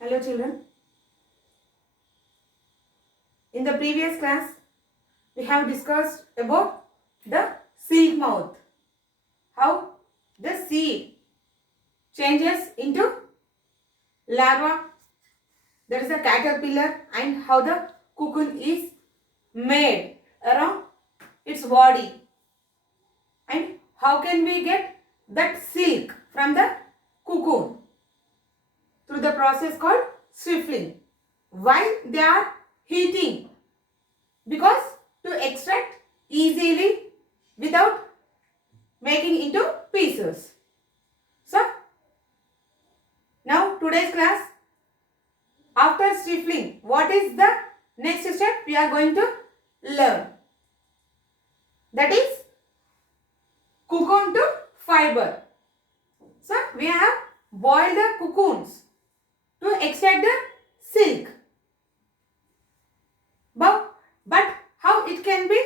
Hello children. In the previous class, we have discussed about the silk mouth. How the seed changes into larva, that is a caterpillar, and how the cocoon is made around its body. And how can we get that silk from the cocoon? Through the process called swiftling. Why they are heating? Because to extract easily without making into pieces. So now today's class, after stifling, what is the next step we are going to learn? That is cocoon to fiber. So we have boiled the cocoons to extract the silk. But how it can be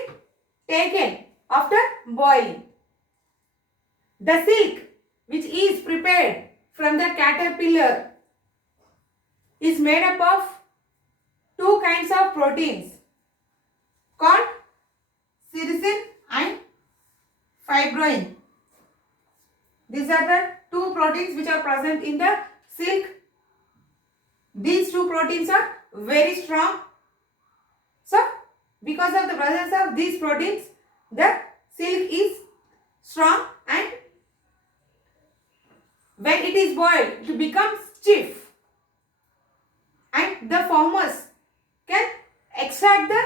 taken after boiling? The silk which is prepared from the caterpillar is made up of two kinds of proteins called sericin and fibroin. These are the two proteins which are present in the silk. These two proteins are very strong. So, because of the presence of these proteins, the silk is strong, and when it is boiled, it becomes stiff, and the farmers can extract the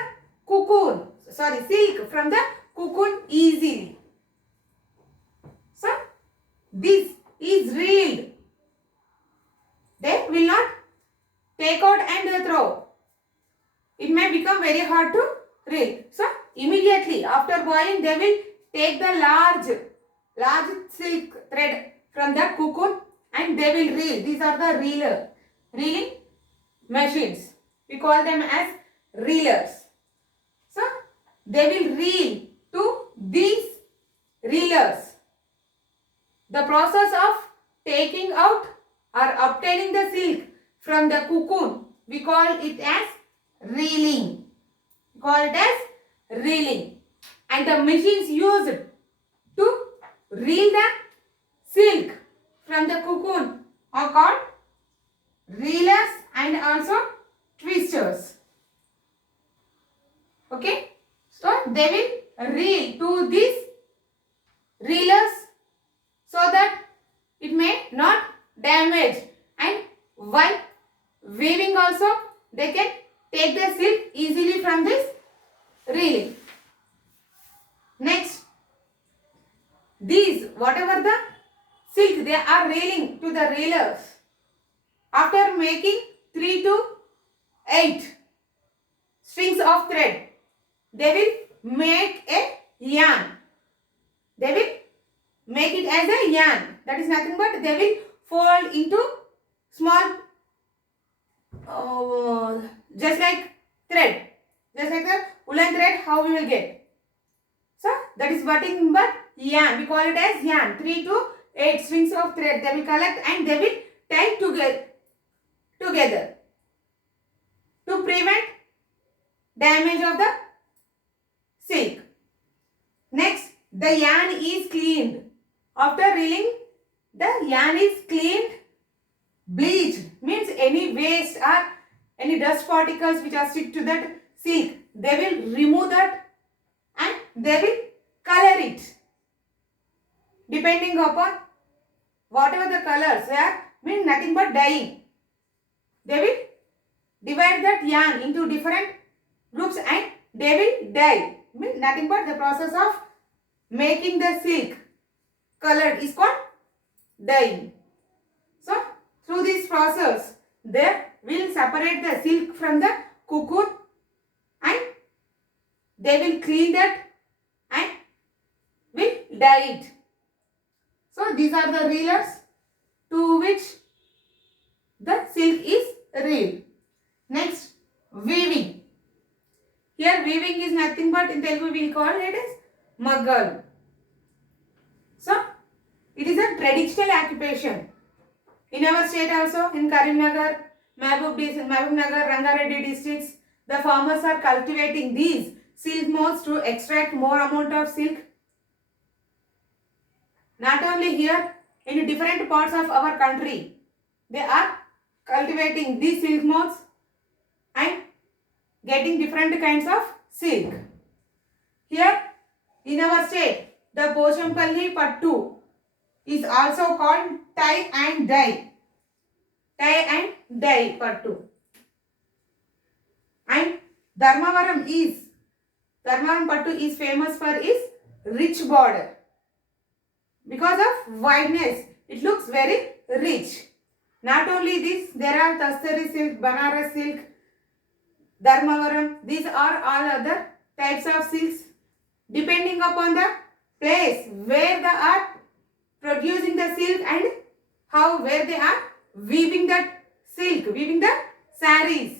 silk from the cocoon easily. So, this is reeled. They will not take out and throw. It may become very hard to reel. So, immediately after boiling, they will take the large silk thread from the cocoon and they will reel. These are the reeling machines. We call them as reelers. So, they will reel to these reelers. The process of taking out or obtaining the silk from the cocoon, we call it as reeling. And the machines used to reel the silk from the cocoon are called reelers and also twisters. Okay, so they will reel to these reelers so that it may not damage, and while weaving also they can take the silk easily from this reeling. Next, these whatever the silk they are reeling to the reelers, after making 3 to 8 strings of thread, they will make a yarn. They will make it as a yarn. That is nothing but they will fold into small just like thread, just like the woolen thread how we will get. So that is nothing but yarn. We call it as yarn. 3 to 8 strings of thread they will collect and they will tie together to prevent damage of the silk. Next, the yarn is cleaned. After reeling, the yarn is cleaned, bleached, means any waste or any dust particles which are stick to that silk, they will remove that and they will color it. Depending upon whatever the colors are, means nothing but dyeing. They will divide that yarn into different groups and they will dye. Means nothing but the process of making the silk colored is called dyeing. So, through this process, they will separate the silk from the cocoon and they will clean that and will dye it. So, these are the reelers to which the silk is reeled. Next, weaving. Here weaving is nothing but in Telugu we will call it as Maggal. So, it is a traditional occupation. In our state also, in Karimnagar, Mahbub Nagar, Rangareddy districts, the farmers are cultivating these silk moths to extract more amount of silk. Not only here, in different parts of our country, they are cultivating these silk moths and getting different kinds of silk. Here in our state, the Pochampalli Pattu is also called tie and dye. Tie and dye Pattu. And Dharmavaram Pattu is famous for its rich border. Because of wideness, it looks very rich. Not only this, there are Tastari silk, Banaras silk, Dharmavaram. These are all other types of silks. Depending upon the place where they are producing the silk and where they are weaving the silk, weaving the saris.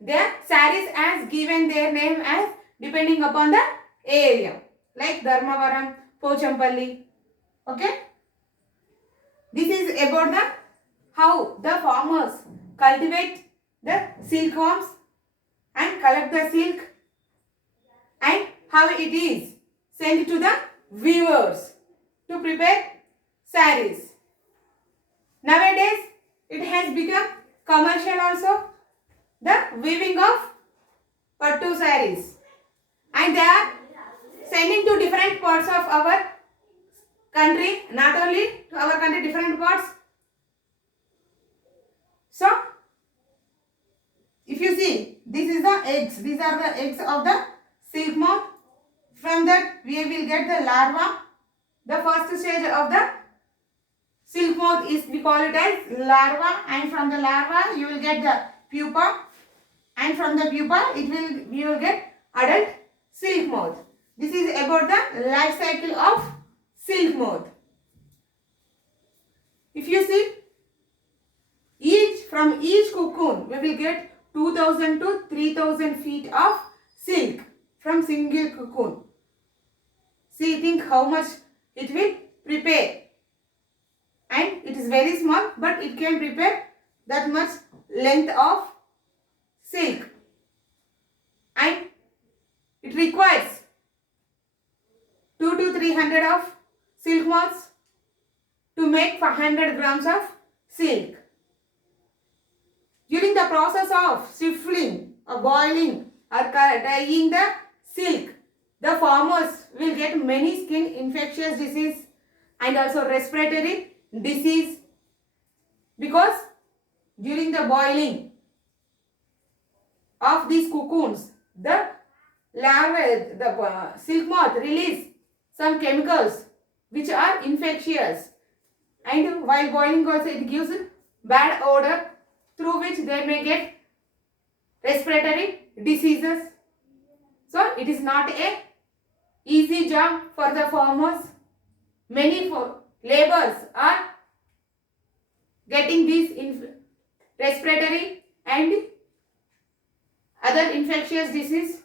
The saris has given their name as depending upon the area, like Dharmavaram, Pochampalli. Okay. This is about the how the farmers cultivate the silkworms and collect the silk and how it is sent to the weavers to prepare saris. Nowadays, it has become commercial also, the weaving of pattu saris, and they are sending to different parts of our country, not only to our country, different parts. So, if you see, this is the eggs. These are the eggs of the silk moth. From that, we will get the larva. The first stage of the silk moth is, we call it as larva, and from the larva, you will get the pupa, and from the pupa, you will get adult silk moth. This is about the life cycle of silk moth. If you see, from each cocoon, we will get 2000 to 3000 feet of silk from single cocoon. See, think how much it will prepare. And it is very small, but it can prepare that much length of silk. And it requires 2 to 300 of silk moths to make 500 grams of silk. During the process of sifting or boiling or dyeing the silk, the farmers will get many skin infectious disease and also respiratory disease, because during the boiling of these cocoons, the larvae, the silk moth release some chemicals which are infectious, and while boiling also it gives bad odor through which they may get respiratory diseases. So it is not a easy job for the farmers. Many laborers are getting these respiratory and other infectious disease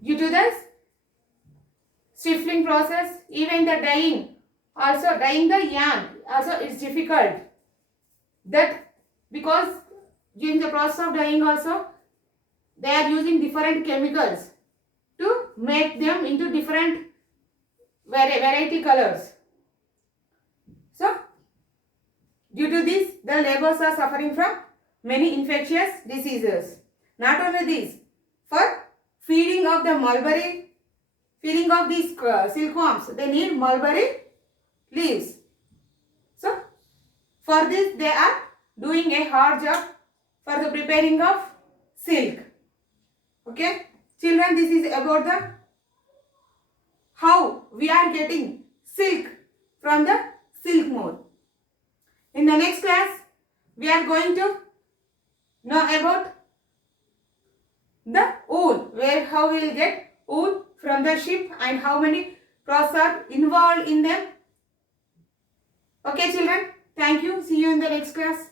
due to the stifling process. Even the dyeing, also dyeing the yarn, also it's difficult. That because during the process of dyeing also, they are using different chemicals to make them into different variety colors. So, due to this, the laborers are suffering from many infectious diseases. Not only this, for feeding of the mulberry, feeding of these silkworms, they need mulberry leaves. So, for this, they are doing a hard job for the preparing of silk. Okay, children, this is about the how we are getting silk from the silk moth. In the next class, we are going to know about the wool, how we will get wool from the sheep and how many processes are involved in them. Okay, children, thank you. See you in the next class.